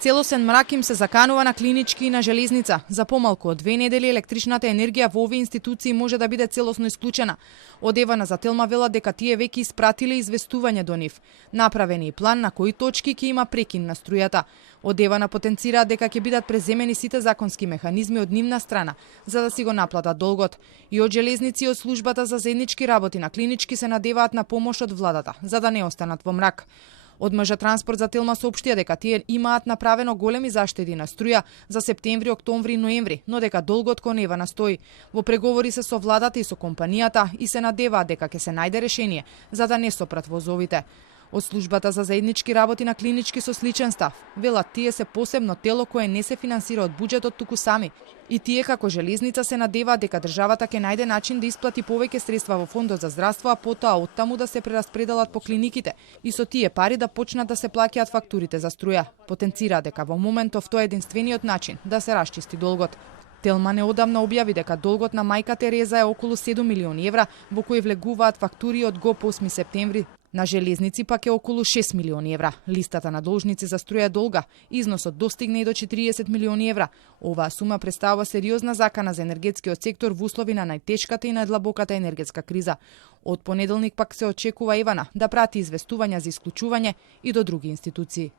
Целосен мрак им се заканува на клинички и на железница. За помалку од 2 недели електричната енергија во овие институции може да биде целосно исклучена. Од Евана за Телма велат дека тие веќе испратиле известување до нив. Направени и план на кои точки ќе има прекин на струјата. Од Евана потенцираат дека ќе бидат преземени сите законски механизми од нивна страна за да си го наплатат долгот. И од железници и од службата за заеднички работи на клинички се надеваат на помош од владата за да не останат во мрак. Од МЖ Транспорт за Телма соопштија дека тие имаат направено големи заштеди на струја за септември, октомври и ноември, но дека долгот кон Евана стои. Во преговори се со владата и со компанијата и се надеваат дека ќе се најде решение за да не сопрат возовите. Од службата за заеднички работи на клинички со сличен став. Велат тие се посебно тело кое не се финансира од буџетот туку сами. И тие како железница се надеваат дека државата ќе најде начин да исплати повеќе средства во фондот за здравство, а потоа оттаму да се прераспределат по клиниките и со тие пари да почнат да се плаќаат фактурите за струја. Потенцира дека во моментов тоа е единствениот начин да се расчисти долгот. Телма неодамна објави дека долгот на мајка Тереза е околу 7 милиони евра, во кои влегуваат фактури од ГОП 8 септември. На железници пак е околу 6 милиони евра. Листата на должници за струја е долга. Износот достигне и до 40 милиони евра. Оваа сума представува сериозна закана за енергетскиот сектор во услови на најтешката и најдлабоката енергетска криза. Од понеделник пак се очекува Евана да прати известувања за исклучување и до други институции.